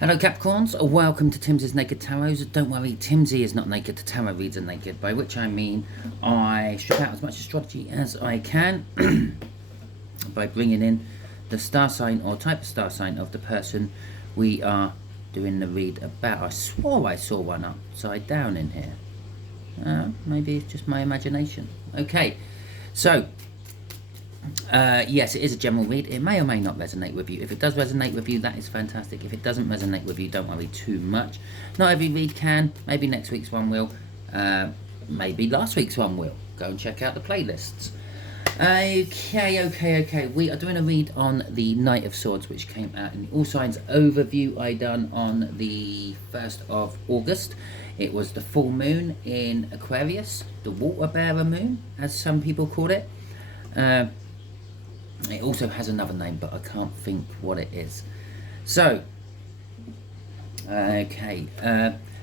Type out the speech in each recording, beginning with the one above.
Hello Capricorns, welcome to Timsy's Naked Tarot. Don't worry, Timsy is not naked, the tarot reads are naked, by which I mean I strip out as much astrology as I can by bringing in the star sign or type of star sign of the person we are doing the read about. I swore I saw one upside down in here. Maybe it's just my imagination. Okay, so yes, it is a general read. It may or may not resonate with you. If it does resonate with you, that is fantastic. If it doesn't resonate with you, don't worry too much. Not every read can. Maybe next week's one will. Maybe last week's one will. Go and check out the playlists. Okay. We are doing a read on the Knight of Swords, which came out in the All Signs overview I done on the 1st of August. It was the full moon in Aquarius, the water bearer moon, as some people call it. It also has another name, but I can't think what it is. So, okay,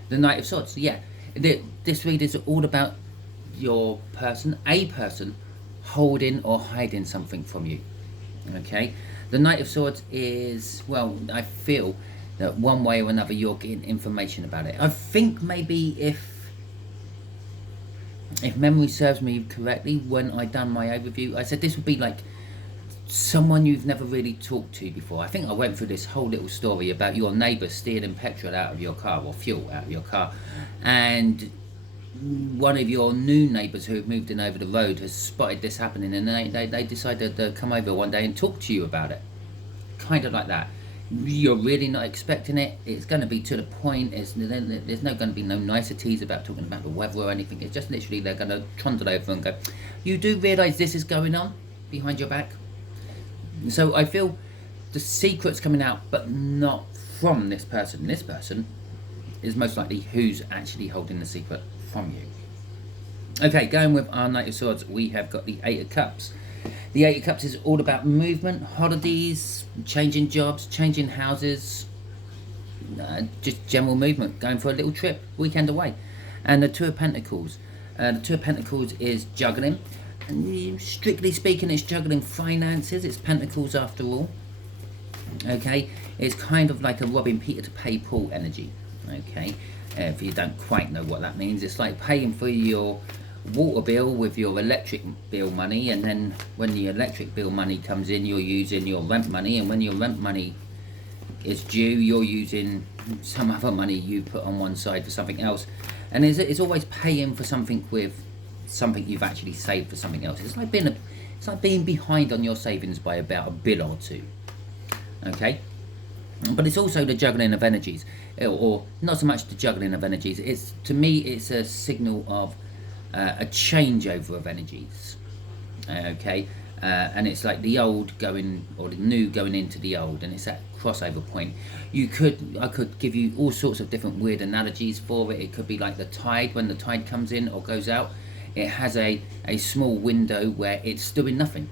the Knight of Swords. Yeah, this read is all about your person, a person, holding or hiding something from you. Okay, the Knight of Swords is, well, I feel that one way or another you're getting information about it. I think maybe if memory serves me correctly, when I done my overview, I said this would be like someone you've never really talked to before. I think I went through this whole little story about your neighbour stealing petrol out of your car, or fuel out of your car, and one of your new neighbours who have moved in over the road has spotted this happening, and they decided to come over one day and talk to you about it. Kind of like that. You're really not expecting it. It's going to be to the point. There's no going to be no niceties about talking about the weather or anything. It's just literally they're going to trundle over and go, you do realise this is going on behind your back? So I feel the secret's coming out, but not from this person. This person is most likely who's actually holding the secret from you. Okay, going with our Knight of Swords, we have got the Eight of Cups. The Eight of Cups is all about movement, holidays, changing jobs, changing houses, just general movement, going for a little trip, weekend away. And the Two of Pentacles. The Two of Pentacles is juggling. And strictly speaking, it's juggling finances. It's Pentacles after all. Okay, it's kind of like a robbing Peter to pay Paul energy. Okay, if you don't quite know what that means, it's like paying for your water bill with your electric bill money, and then when the electric bill money comes in, you're using your rent money, and when your rent money is due, you're using some other money you put on one side for something else. And it's always paying for something with something you've actually saved for something else. It's like being behind on your savings by about a bill or two. Okay, but it's also the juggling of energies, or not so much the juggling of energies. It's, to me, it's a signal of a changeover of energies. Okay, and it's like the old going, or the new going into the old, and it's that crossover point. I could give you all sorts of different weird analogies for it. It could be like the tide. When the tide comes in or goes out, it has a small window where it's doing nothing.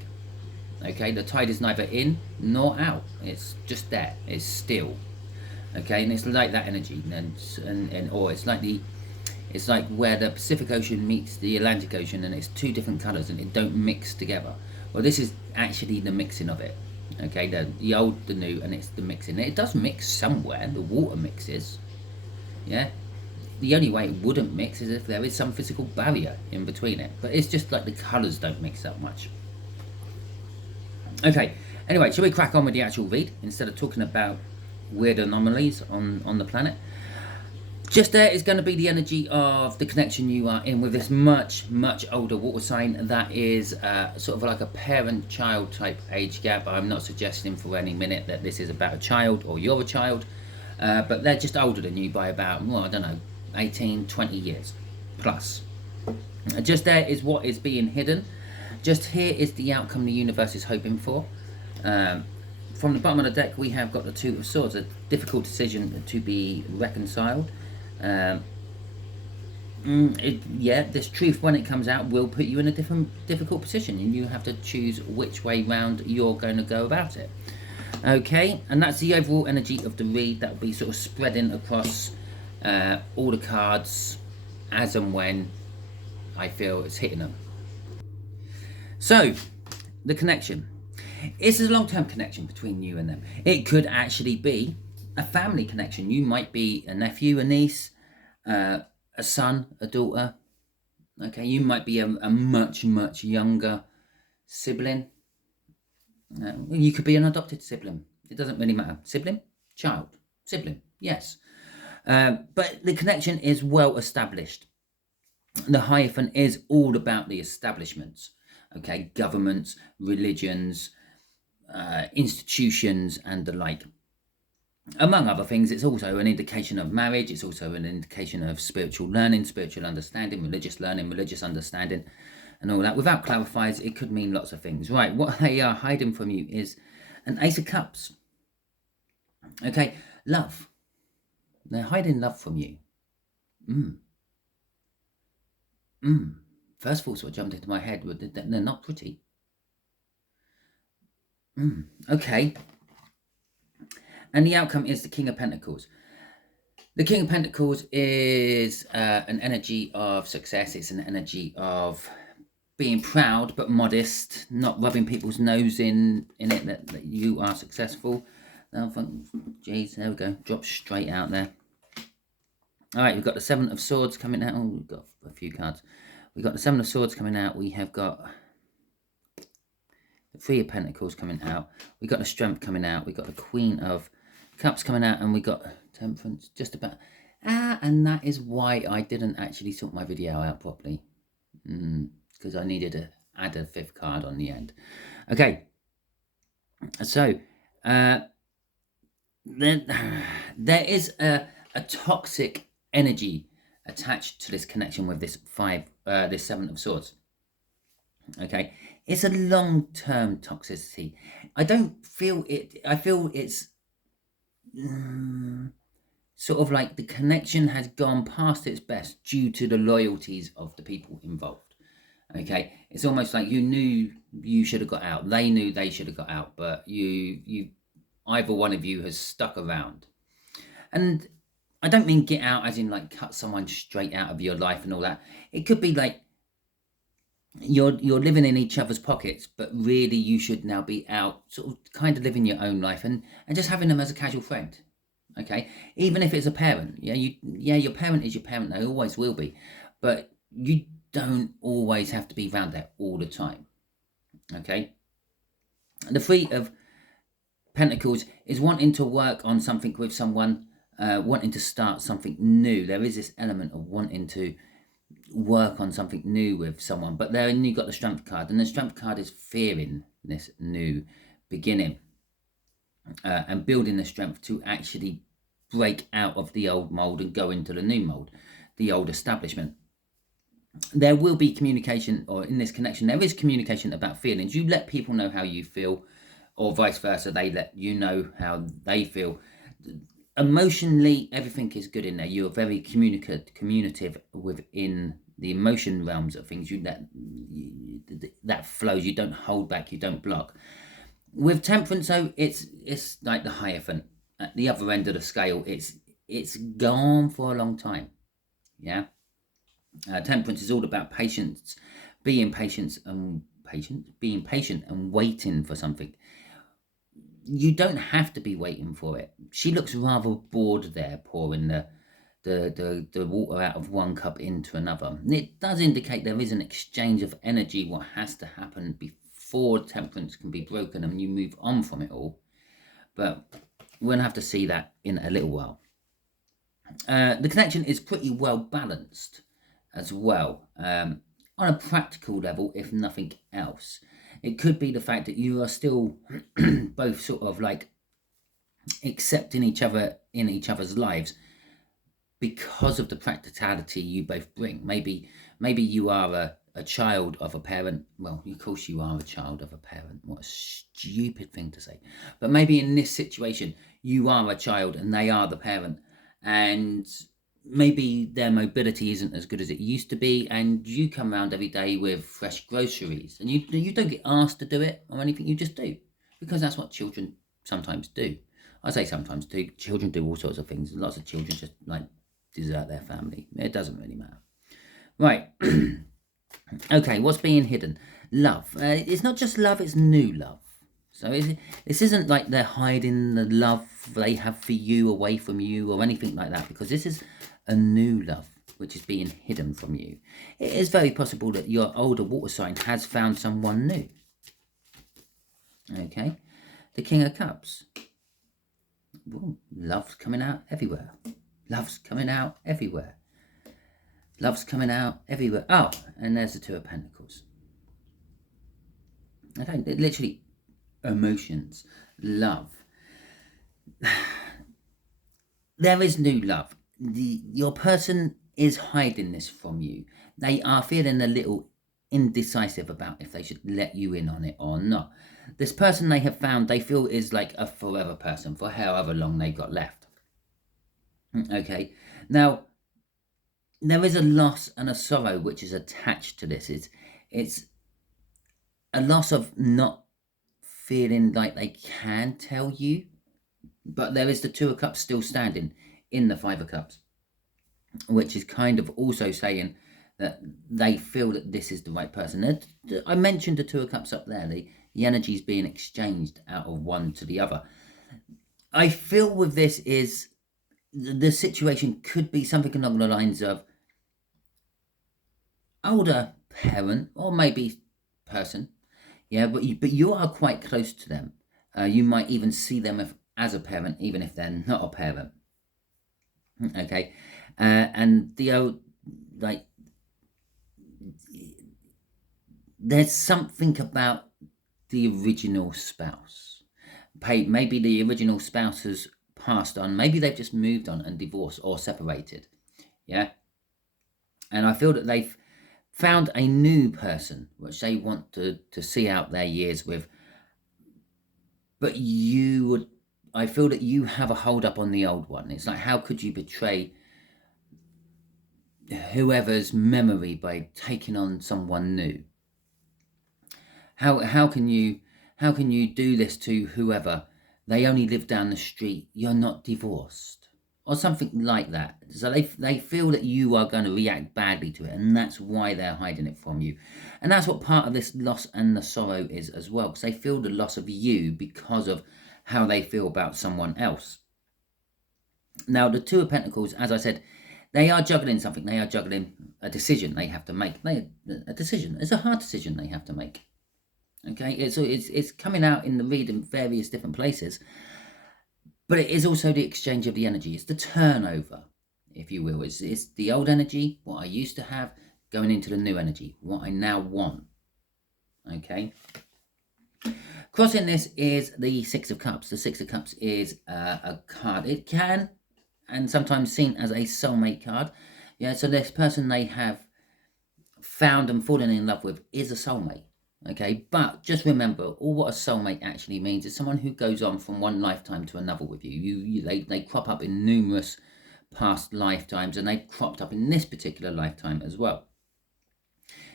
Okay, the tide is neither in nor out. It's just there. It's still. Okay, and it's like that energy, and or it's like where the Pacific Ocean meets the Atlantic Ocean, and it's two different colours and it don't mix together. Well, this is actually the mixing of it. Okay, the old, the new, and it's the mixing. It does mix somewhere. The water mixes. Yeah. The only way it wouldn't mix is if there is some physical barrier in between it. But it's just like the colours don't mix that much. Okay, anyway, shall we crack on with the actual read instead of talking about weird anomalies on the planet? Just there is going to be the energy of the connection you are in with this much older water sign that is sort of like a parent-child type age gap. I'm not suggesting for any minute that this is about a child or you're a child, but they're just older than you by about, well, I don't know, 18, 20 years plus. Just there is what is being hidden. Just here is the outcome the universe is hoping for. From the bottom of the deck, we have got the Two of Swords, a difficult decision to be reconciled. This truth, when it comes out, will put you in a difficult position, and you have to choose which way round you're going to go about it. Okay, and that's the overall energy of the read. That will be sort of spreading across all the cards as and when I feel it's hitting them. So, the connection. It's a long-term connection between you and them. It could actually be a family connection. You might be a nephew, a niece, a son, a daughter. Okay, you might be a much younger sibling. You could be an adopted sibling. It doesn't really matter. Sibling, child, sibling. Yes, but the connection is well established. The Hierophant is all about the establishments. Okay, governments, religions, institutions, and the like. Among other things, it's also an indication of marriage. It's also an indication of spiritual learning, spiritual understanding, religious learning, religious understanding, and all that. Without clarifiers, it could mean lots of things. Right, what they are hiding from you is an Ace of Cups. Okay, love. They're hiding love from you. First thoughts what jumped into my head were that they're not pretty. Okay. And the outcome is the King of Pentacles. The King of Pentacles is an energy of success. It's an energy of being proud but modest, not rubbing people's nose in it that you are successful. Jeez, there we go. Drop straight out there. All right, we've got the Seven of Swords coming out. Oh, we've got a few cards. We've got the Seven of Swords coming out. We have got the Three of Pentacles coming out. We've got the Strength coming out. We've got the Queen of Cups coming out. And we got Temperance just about. And that is why I didn't actually sort my video out properly. Because I needed to add a fifth card on the end. Okay. So, then there is a toxic energy attached to this connection with this this Seven of Swords. Okay, it's a long-term toxicity. I don't feel it. I feel it's sort of like the connection has gone past its best due to the loyalties of the people involved. Okay, it's almost like you knew you should have got out. They knew they should have got out, but you either one of you has stuck around. And I don't mean get out as in like cut someone straight out of your life and all that. It could be like you're living in each other's pockets, but really you should now be out, sort of kind of living your own life and just having them as a casual friend. Okay, even if it's a parent. Your parent is your parent. They always will be, but you don't always have to be around there all the time. Okay, the Three of Pentacles is wanting to work on something with someone. Wanting to start something new. There is this element of wanting to work on something new with someone, but then you've got the Strength card, and the Strength card is fearing this new beginning and building the strength to actually break out of the old mold and go into the new mold, the old establishment. There will be communication, or in this connection there is communication about feelings. You let people know how you feel, or vice versa, they let you know how they feel. Emotionally, everything is good in there. You're very communicative within the emotion realms of things. You let that flows. You don't hold back. You don't block. With Temperance, though, it's like the Hierophant at the other end of the scale. It's gone for a long time. Yeah. Temperance is all about patience, being patient and waiting for something. You don't have to be waiting for it. She looks rather bored there, pouring the water out of one cup into another. And it does indicate there is an exchange of energy, what has to happen before Temperance can be broken and you move on from it all. But we're going to have to see that in a little while. The connection is pretty well balanced as well, on a practical level, if nothing else. It could be the fact that you are still both sort of like accepting each other in each other's lives because of the practicality you both bring. Maybe you are a child of a parent. Well, of course you are a child of a parent. What a stupid thing to say. But maybe in this situation, you are a child and they are the parent. And maybe their mobility isn't as good as it used to be, and you come around every day with fresh groceries, and you don't get asked to do it or anything, you just do, because that's what children sometimes do. I say sometimes do. Children do all sorts of things. Lots of children just like desert their family. It doesn't really matter. Right. Okay, what's being hidden? Love. It's not just love, it's new love. So this isn't like they're hiding the love they have for you away from you or anything like that, because this is a new love which is being hidden from you. It is very possible that your older water sign has found someone new. Okay, the King of Cups. Ooh, love's coming out everywhere. Love's coming out everywhere. Love's coming out everywhere. Oh, and there's the Two of Pentacles. Okay, literally emotions, love. There is new love. Your person is hiding this from you. They are feeling a little indecisive about if they should let you in on it or not. This person they have found, they feel is like a forever person for however long they got left. Okay, now there is a loss and a sorrow which is attached to this. It's a loss of not feeling like they can tell you, but there is the Two of Cups still standing in the Five of Cups, which is kind of also saying that they feel that this is the right person. I mentioned the Two of Cups up there, the energy is being exchanged out of one to the other. I feel with this is the situation could be something along the lines of older parent or maybe person, yeah, but you are quite close to them. You might even see them as a parent, even if they're not a parent. Okay, and the old, like, there's something about the original spouse. Maybe the original spouse has passed on. Maybe they've just moved on and divorced or separated. Yeah, and I feel that they've found a new person which they want to see out their years with. But I feel that you have a hold up on the old one. It's like, how could you betray whoever's memory by taking on someone new? How can you do this to whoever? They only live down the street. You're not divorced, or something like that. So they feel that you are going to react badly to it, and that's why they're hiding it from you. And that's what part of this loss and the sorrow is as well, because they feel the loss of you because of how they feel about someone else. Now, the Two of Pentacles, as I said, they are juggling something. They are juggling a decision they have to make. A decision. It's a hard decision they have to make. Okay, it's coming out in the read in various different places, but it is also the exchange of the energy. It's the turnover, if you will. It's the old energy, what I used to have, going into the new energy, what I now want. Okay. Crossing this is the Six of Cups. The Six of Cups is a card. It can, and sometimes seen as a soulmate card. Yeah, so this person they have found and fallen in love with is a soulmate. Okay, but just remember, all what a soulmate actually means is someone who goes on from one lifetime to another with you. They crop up in numerous past lifetimes, and they've cropped up in this particular lifetime as well.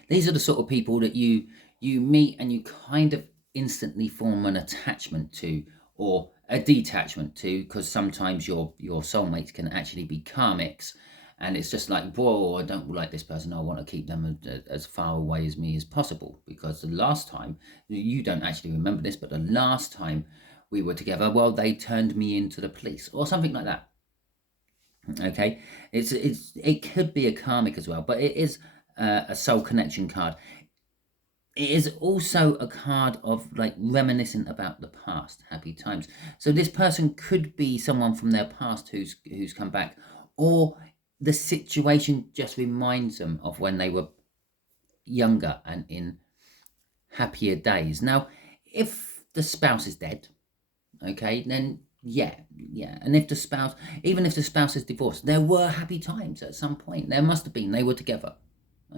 These are the sort of people that you meet and you kind of instantly form an attachment to, or a detachment to, because sometimes your soulmates can actually be karmics. And it's just like, whoa, I don't like this person. I want to keep them as far away as me as possible. Because the last time, you don't actually remember this, but the last time we were together, well, they turned me into the police or something like that. Okay, it could be a karmic as well, but it is a soul connection card. It is also a card of like reminiscent about the past, happy times. So this person could be someone from their past who's come back, or the situation just reminds them of when they were younger and in happier days. Now, if the spouse is dead, okay, then yeah. And if the spouse, even if the spouse is divorced, there were happy times at some point. There must have been. They were together.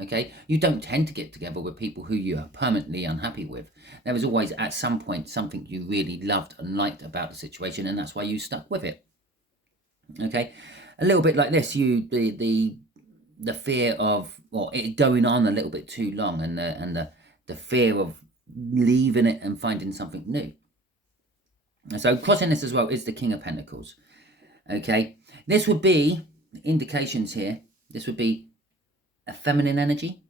Okay, you don't tend to get together with people who you are permanently unhappy with. There was always at some point something you really loved and liked about the situation, and that's why you stuck with it. Okay, a little bit like this, the fear of, well, it going on a little bit too long, and the fear of leaving it and finding something new. So crossing this as well is the King of Pentacles. Okay, this would be indications here. This would be a feminine energy.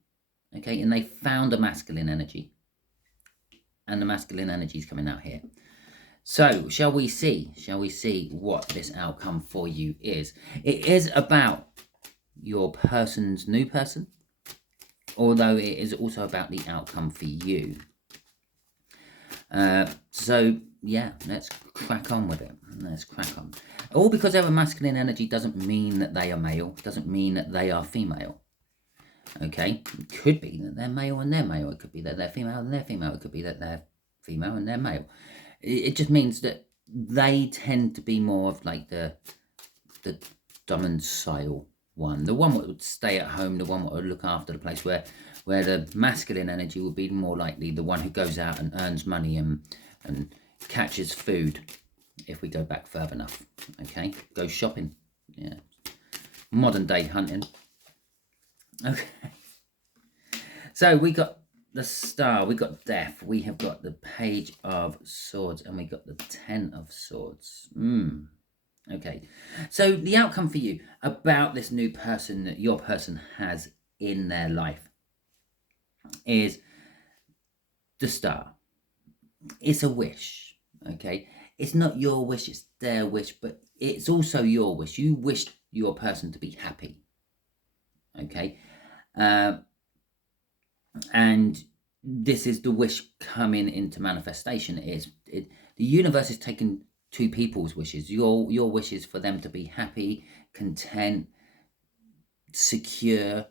Okay, and they found a masculine energy. and the masculine energy is coming out here. So, shall we see what this outcome for you is? It is about your person's new person, although it is also about the outcome for you. So, yeah, let's crack on with it. Let's crack on. All because they're a masculine energy doesn't mean that they are male, doesn't mean that they are female. Okay? It could be that they're male and they're male. It could be that they're female and they're female. It could be that they're female and they're male. It just means that they tend to be more of like the domicile one, the one that would stay at home, the one that would look after the place, where the masculine energy would be more likely the one who goes out and earns money and catches food, if we go back further enough. Okay, go shopping. Yeah, modern day hunting. Okay, so we got the Star, we got Death, we have got the Page of Swords, and we got the Ten of Swords. Okay, so the outcome for you about this new person that your person has in their life is the Star. It's a wish, okay? It's not your wish, it's their wish, but it's also your wish. You wish your person to be happy, okay? And this is the wish coming into manifestation. The universe is taking two people's wishes. Your wish is for them to be happy, content, secure,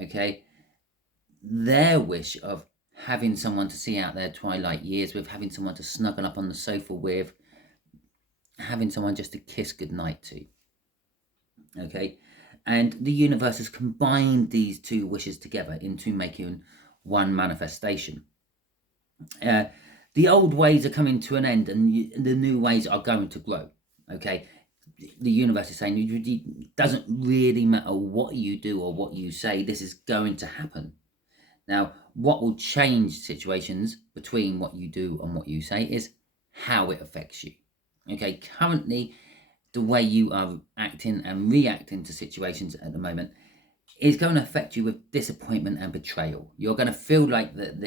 okay? Their wish of having someone to see out their twilight years with, having someone to snuggle up on the sofa with, having someone just to kiss goodnight to, okay? And the universe has combined these two wishes together into making one manifestation. The old ways are coming to an end and the new ways are going to grow, okay? The universe is saying it doesn't really matter what you do or what you say, this is going to happen. Now, what will change situations between what you do and what you say is how it affects you, okay? Currently, the way you are acting and reacting to situations at the moment is going to affect you with disappointment and betrayal. You're going to feel like that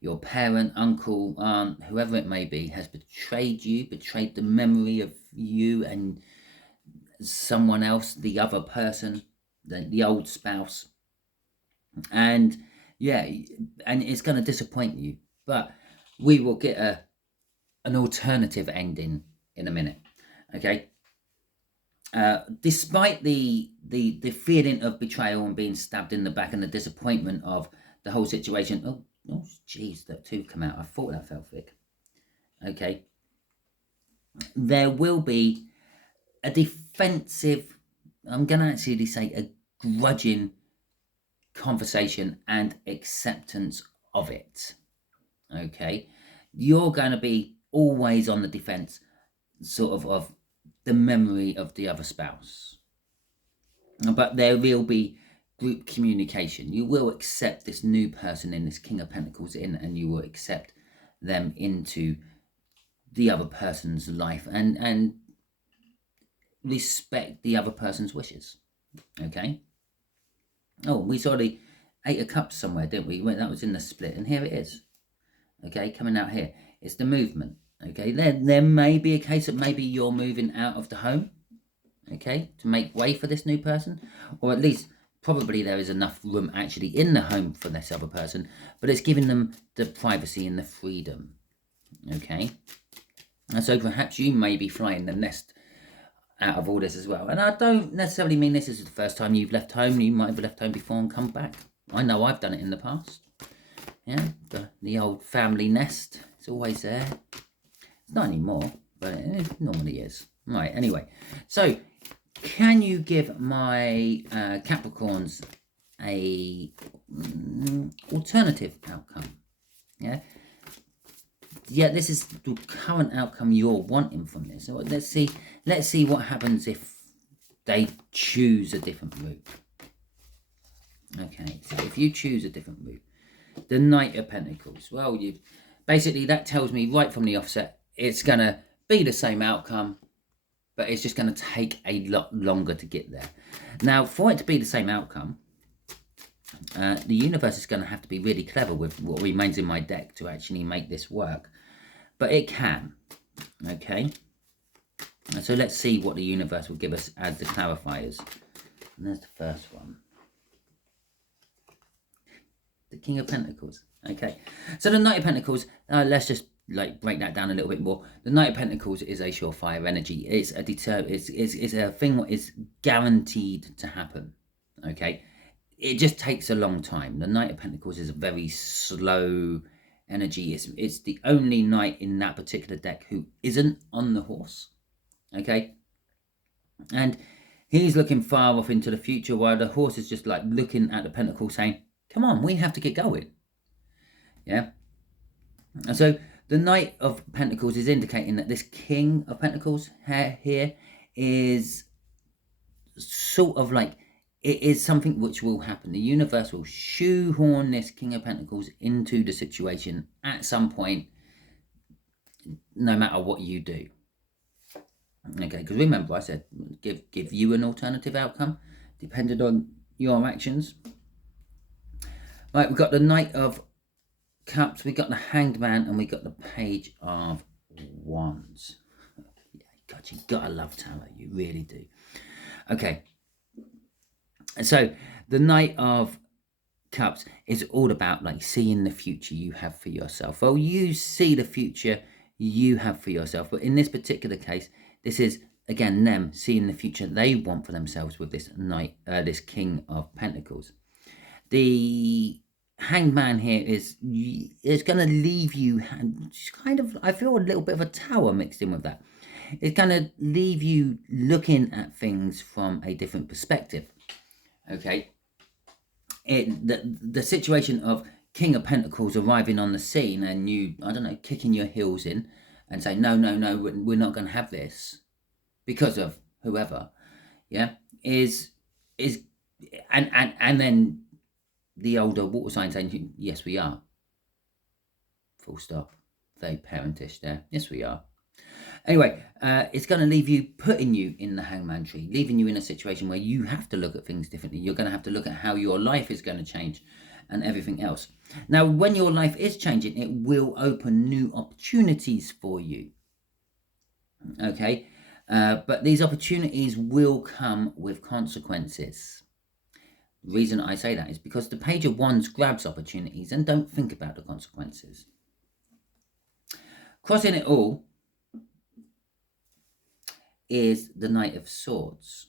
your parent, uncle, aunt, whoever it may be, has betrayed you, betrayed the memory of you and someone else, the other person, the old spouse. And yeah, and it's going to disappoint you. But we will get an alternative ending in a minute, okay? Despite the feeling of betrayal and being stabbed in the back and the disappointment of the whole situation. Oh, jeez, that two come out. I thought that felt thick. Okay. There will be a defensive, I'm going to actually say a grudging conversation and acceptance of it. Okay. You're going to be always on the defense, sort of the memory of the other spouse. But there will be group communication. You will accept this new person in, this King of Pentacles in, and you will accept them into the other person's life and respect the other person's wishes. Okay. Oh, we saw the Eight of Cups somewhere, didn't we? That was in the split, and here it is. Okay, coming out here. It's the movement. Okay, there may be a case that maybe you're moving out of the home, okay, to make way for this new person, or at least probably there is enough room actually in the home for this other person, but it's giving them the privacy and the freedom, okay? And so perhaps you may be flying the nest out of all this as well. And I don't necessarily mean this is the first time you've left home. You might have left home before and come back. I know I've done it in the past. Yeah, the old family nest, it's always there. It's not anymore, but it normally is. Right, anyway. So, can you give my Capricorns a alternative outcome? Yeah. Yeah, this is the current outcome you're wanting from this. So let's see what happens if they choose a different route. Okay, so if you choose a different route, the Knight of Pentacles. Well, basically that tells me right from the offset it's going to be the same outcome, but it's just going to take a lot longer to get there. Now, for it to be the same outcome, The universe is going to have to be really clever with what remains in my deck to actually make this work. But it can. Okay. So let's see what the universe will give us as the clarifiers. And there's the first one. The King of Pentacles. Okay. So the Knight of Pentacles, let's just like break that down a little bit more. The Knight of Pentacles is a surefire energy. It's a it's a thing that is guaranteed to happen. Okay. It just takes a long time. The Knight of Pentacles is a very slow energy. It's the only knight in that particular deck who isn't on the horse. Okay. And he's looking far off into the future, while the horse is just like looking at the pentacle saying, come on, we have to get going. Yeah. And so the Knight of Pentacles is indicating that this King of Pentacles here is sort of like, it is something which will happen. The universe will shoehorn this King of Pentacles into the situation at some point, no matter what you do. Okay, because remember I said give you an alternative outcome depending on your actions. Right, we've got the Knight of Cups, we got the Hanged Man, and we got the Page of Wands. Yeah, God, you gotta love tarot, you really do. Okay, so the Knight of Cups is all about like seeing the future you have for yourself. Well, you see the future you have for yourself, but in this particular case, this is again them seeing the future they want for themselves with this Knight, this King of Pentacles. The Hanged Man here is going to leave you kind of, I feel a little bit of a tower mixed in with that. It's going to leave you looking at things from a different perspective. Okay. The situation of King of Pentacles arriving on the scene and you, I don't know, kicking your heels in and saying, no, we're not going to have this because of whoever, yeah, and then the older water sign saying, yes, we are. Full stop. Very parentish there. Yes, we are. Anyway, it's going to leave you, putting you in the hangman tree, leaving you in a situation where you have to look at things differently. You're going to have to look at how your life is going to change and everything else. Now, when your life is changing, it will open new opportunities for you. Okay? But these opportunities will come with consequences. The reason I say that is because the Page of Wands grabs opportunities and don't think about the consequences. Crossing it all is the Knight of Swords,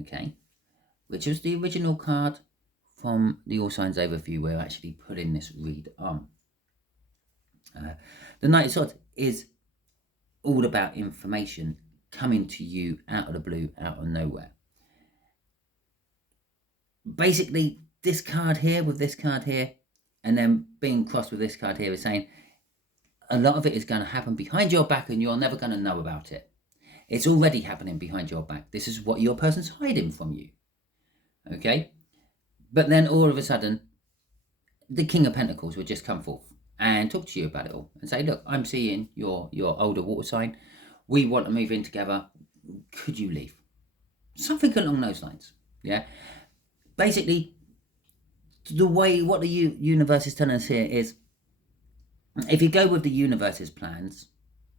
okay, which was the original card from the All Signs Overview we're actually putting this read on. The Knight of Swords is all about information coming to you out of the blue, out of nowhere. Basically, this card here with this card here, and then being crossed with this card here is saying a lot of it is going to happen behind your back and you're never going to know about it. It's already happening behind your back. This is what your person's hiding from you. Okay? But then all of a sudden, the King of Pentacles will just come forth and talk to you about it all and say, look, I'm seeing your older water sign. We want to move in together. Could you leave? Something along those lines. Yeah? Basically, what the universe is telling us here is, if you go with the universe's plans,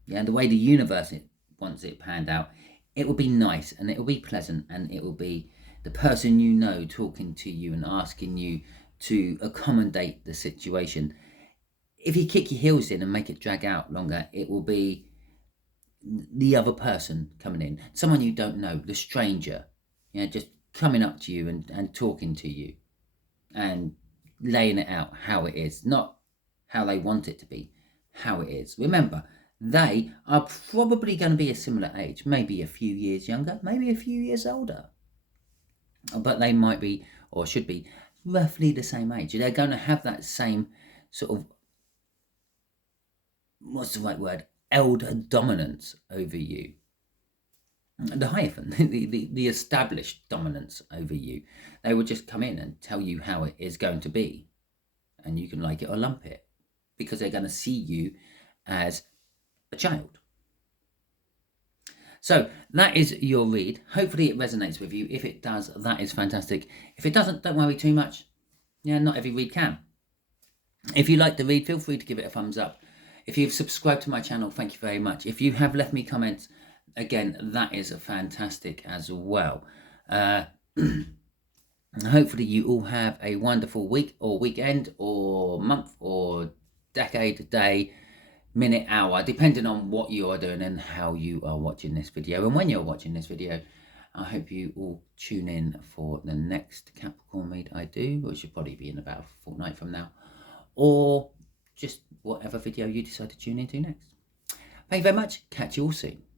yeah, the way the universe wants it panned out, it will be nice and it will be pleasant and it will be the person you know talking to you and asking you to accommodate the situation. If you kick your heels in and make it drag out longer, it will be the other person coming in, someone you don't know, the stranger, yeah, just coming up to you and talking to you and laying it out how it is, not how they want it to be, how it is. Remember, they are probably going to be a similar age, maybe a few years younger, maybe a few years older. But they might be, or should be, roughly the same age. They're going to have that same sort of, what's the right word, elder dominance over you. The hyphen, the established dominance over you. They will just come in and tell you how it is going to be. And you can like it or lump it. Because they're going to see you as a child. So that is your read. Hopefully it resonates with you. If it does, that is fantastic. If it doesn't, don't worry too much. Yeah, not every read can. If you like the read, feel free to give it a thumbs up. If you've subscribed to my channel, thank you very much. If you have left me comments, again, that is fantastic as well. Hopefully you all have a wonderful week or weekend or month or decade, day, minute, hour, depending on what you are doing and how you are watching this video. And when you're watching this video, I hope you all tune in for the next Capricorn read I do, which should probably be in about a fortnight from now, or just whatever video you decide to tune into next. Thank you very much. Catch you all soon.